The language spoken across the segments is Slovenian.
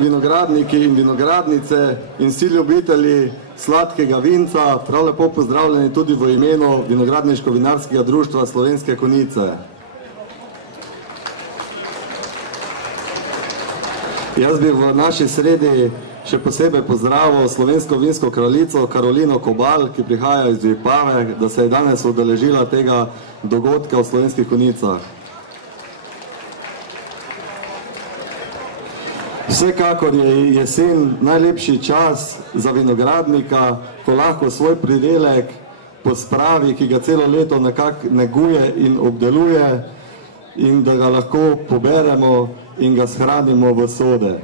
Vinogradniki in vinogradnice in vsi ljubitelji sladkega vinca, prav lepo pozdravljeni tudi v imenu Vinogradniško-vinarskega društva Slovenske Konjice. Jaz bi v naši sredi še posebej pozdravil slovensko vinsko kraljico Karolino Kobal, ki prihaja iz Vipave, da se je danes udeležila tega dogodka v Slovenskih Konjicah. Vsekakor je jesen najlepši čas za vinogradnika, ko lahko svoj pridelek pospravi, ki ga celo leto nekako neguje in obdeluje, in da ga lahko poberemo in ga shranimo v sode.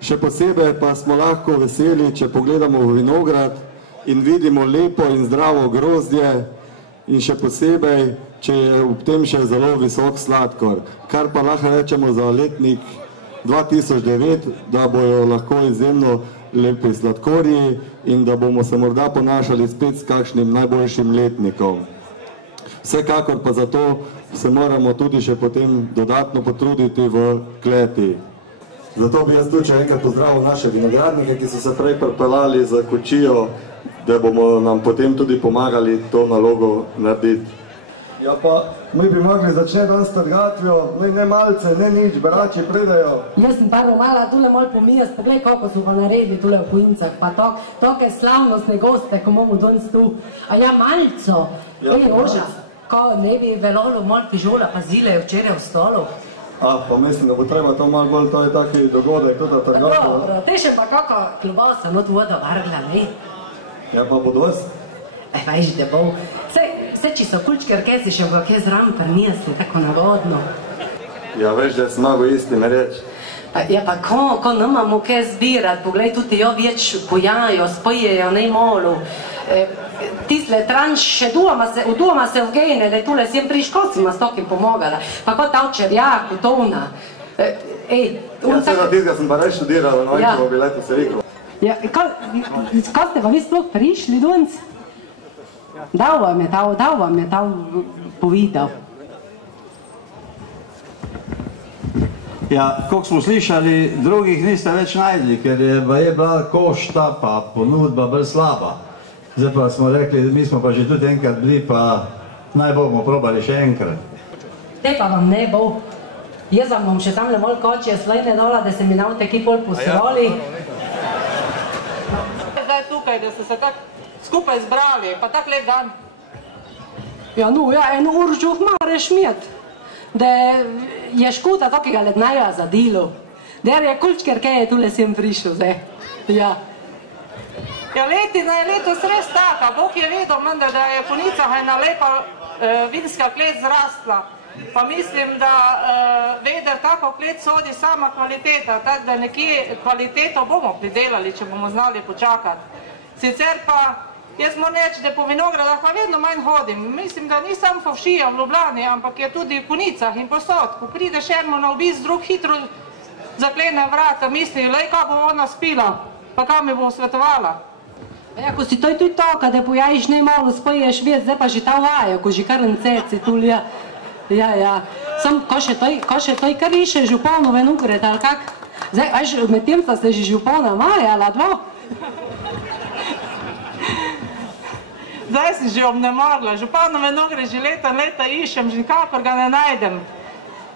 Še posebej pa smo lahko veseli, če pogledamo v vinograd in vidimo lepo in zdravo grozdje, in še posebej, če je ob tem še zelo visok sladkor, kar pa lahko rečemo za letnik 2009, da bojo lahko izjemno lepi sladkorji in da bomo se morda ponašali spet s kakšnim najboljšim letnikom. Vsekakor pa zato se moramo tudi še potem dodatno potruditi v kleti. Zato bi jaz tudi še enkrat pozdravil naše vinogradnike, ki so se prej pripeljali za kočijo, da bomo nam potem tudi pomagali to nalogo narediti. Ja pa, mi bi mogli začeti dan s trgatvijo, ne malce, ne nič, berači pridejo. Jaz sem pa mala tule malo pomijast, poglej, kako so pa naredi tule v Kojincah, pa toke slavnostne goste, ko imamo danes tu. A ja, malco, Roža, ko ne bi velolo malo fižola pazile včeraj v stolu. Pa mislim, da bo treba to malo bolj, to je taki dogodek, tudi trgatvijo. Dobro, te še pa kako klobosa not voda vargla, ne? Ja pa bo dost? Veš, da bo. Vse čisto kulčker, kaj si še v kaj zram prinesli, tako navodno. Ja, veš, da sem mogo isti me reči. Ja, pa ko nemamo kaj zbirati, poglej, tudi jo več pojajo, spojejo, ne molu. Tisle tranš še v doma se vgejne, da je tule sem priškocima s tokim pomogala. Pa kot ta včerjak, tona. Ja, seveda tizga sem pa rej študirala, no, in ko bi leto se rekel. Ja, ko ste pa vi sploh prišli danes? Dal vam je ta povedal. Ja, koliko smo slišali, drugih niste več najdli, ker je bila košta pa ponudba bolj slaba. Zdaj pa smo rekli, mi smo pa že tudi enkrat bili, pa naj bomo probali še enkrat. Te pa vam ne bo. Jaz vam bom še tamle bolj kočije slejne dola, da se mi navte ki bolj posroli. Zdaj tukaj, da ste se tako skupaj zbrali, pa tak lep dan. Ja, no, ja, eno uržuh mareš imeti, da je škoda takega letnaja za delo. Der je kulčker, kaj je tule sem prišel, zdaj. Ja. Ja, letina je letos res taka, Bog je vedel, menda, da je po Nicah ena lepa vinska klet zrastla. Pa mislim, da veder tako klet sodi sama kvaliteta, tako da nekje kvaliteto bomo pridelali, če bomo znali počakati. Sicer pa, jaz moram reči, da po vinogradah pa vedno manj hodim. Mislim, da ni sam Fovšija v Ljubljani, ampak je tudi v Konicah in posod. Ko pride Šermo na obisk, drug hitro zaklene vrata, misli, lej, kaj bo ona spila, pa kaj mi bo svetovala. Ja, ko si to je tudi to, kada pojaviš ne malo, spoješ vec, zdaj pa že ta vaja, ko že kar nceci tulja. Ja. Sam, ko še toj kar riše županu vinogred, ali kak? Zdaj, až med tem sta se že župana majala, dvo? Zdaj si že obnemorla, župano vinogred že leta iščem, že nikakor ga ne najdem.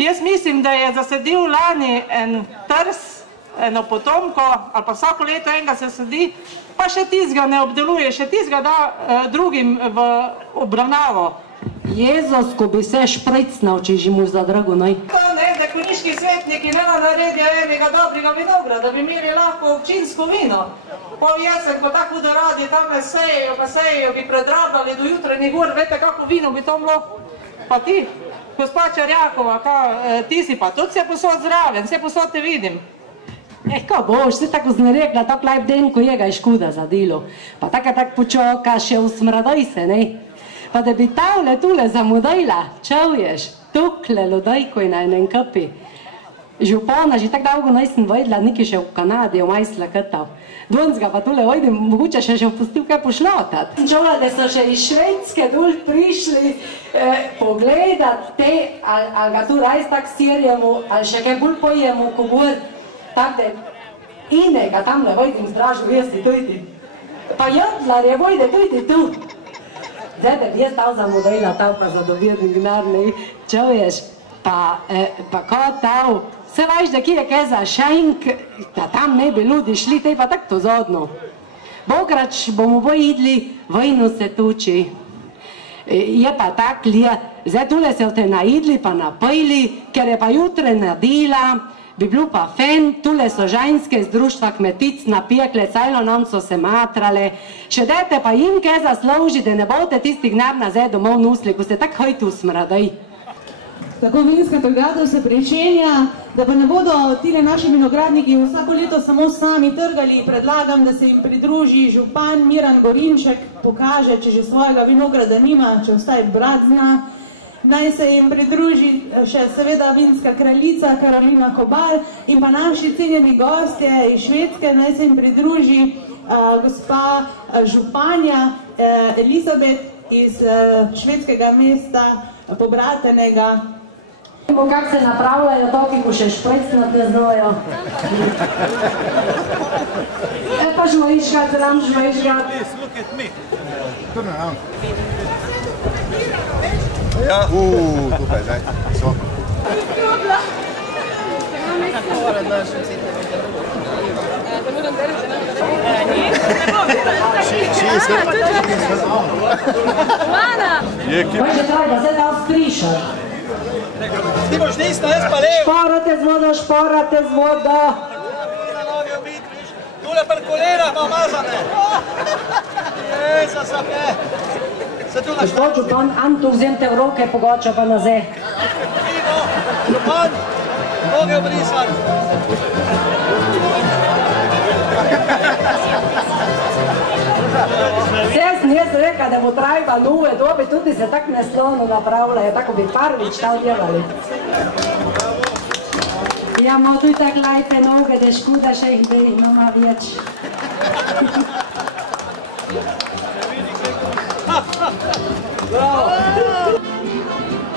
Jaz mislim, da je zasedil lani en trs, eno potomko, ali pa vsako leto enega se sedi, pa še tizga ne obdeluje, še tizga da drugim v obravnavo. Jezus, ko bi se špricnal, če že mu za drago naj. To ne, da konjiški svetniki ne naredijo enega dobrega vinograda, da bi imeli lahko občinsko vino. Pol jesen, ko tako hudo radi tamle sejejo, bi predrabljali do jutranjih ur, veste, kako vino bi to bilo? Pa ti, gospa Čarjakova, ti si pa tudi se posod zraven, se posod te vidim. Ko boš, se tako zne rekla, tako lep den, ko je ga je škoda za delo. Pa tako počoka še usmradoj se, ne? Pa da bi tavle tule zamudajla, čuješ, tukle lodajko na enem kapi. Župana že tako dolgo nisem vedela, neki še v Kanadi, v majsla katal. Danes ga pa tule vojdim, mogoče še opustil kaj pošlotat. Čula, da so še iz Švedske dol prišli pogledat te, ali ga tu rajs tak sirjemo, ali še kaj bolj pojemo, ko gor. Tak da inega tamle vojdim stražu vesti tujti. Pa jodlar je vojde tujti tu. Zdaj da bi jaz tal zamodela, tal pa za dovirni gnar, ne, čuješ, pa kot tal, se vaš, da kje je kaj za šank, da tam ne bi ljudi šli, te pa tak to zodno. Bokrač bomo pojedli, vojno se tuči. Je pa tak, zdaj tule se te najedli pa napojili, ker je pa jutre nadela, bi bilo pa fen, tule so ženske z društva kmetic napijekle, celo nam so se matrale, še dajte pa jim kaj zasluži, da ne bote tisti gnar nazaj domov nosili, ko se tak hojtu smradaj. Tako vinska trgatev se pričenja, da pa ne bodo tile naši vinogradniki vsako leto samo sami trgali. Predlagam, da se jim pridruži župan Miran Gorinček, pokaže, če že svojega vinograda nima, če vstaj brat zna. Naj se jim pridruži še seveda vinska kraljica Karolina Kobal in pa naši cenjeni gostje iz Švedske, naj se jim pridruži gospa županja Elizabet iz švedskega mesta pobratenega. Kak se napravljajo to, ki mu še špecnat ne znajo. Pa žmejškat, ram žmejškat. Ja, tukaj, zdaj, visoko. Bože, treba zdaj da vzprišati. Ti boš nisno, jaz pa levo. Šporate z vodo. Tule pri kolenah ima mazane. Jeza sa me. Gospod župan, Antu, vzemte v roke, pogoča pa nazaj. Župan, noge obrisan. Jaz reka, da bo treba nove dobe, tudi se tak neslovno napravljajo, tako bi prvič tal delali. Ja, imamo tudi tak lajpe noge, da škoda še jih bi imamo več.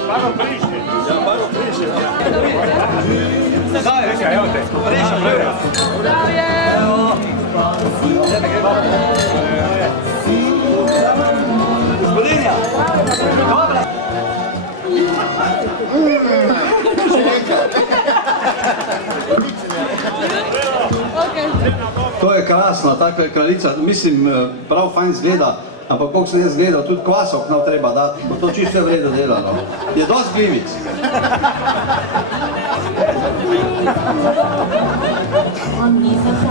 Paro prišli. Ja, paro prišli. Zdaj, reka, evo te. Prišli, prvi. Zdravje! Gospodinja. Dobro. To je krasno, takle kraljica, mislim, prav fajn zgleda, ampak koliko sem jaz gledal, tudi kvasok nam treba dati, bo to čisto v redu delano. Je dosti glivic.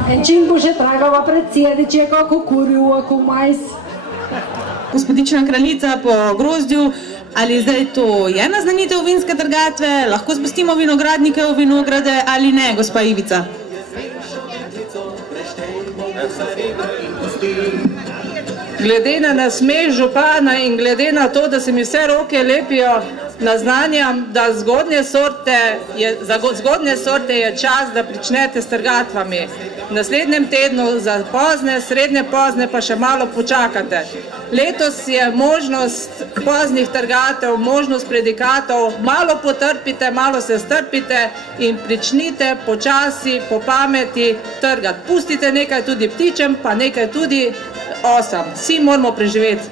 En čim bo še tragava predsjediče, kako kurju, kako majs. Gospodična kraljica po grozdju, ali zdaj to je naznanitev vinske trgatve, lahko spustimo vinogradnike v vinograde ali ne, gospa Ivica? Glede na nasmeh župana in glede na to, da se mi vse roke lepijo, naznanjam, da za zgodnje sorte je čas, da pričnete s trgatvami. V naslednjem tednu za pozne, srednje pozne pa še malo počakate. Letos je možnost poznih trgatev, možnost predikatov, malo potrpite, malo se strpite in pričnite počasi, po pameti trgati. Pustite nekaj tudi ptičem, pa nekaj tudi osam. Vsi moramo preživeti.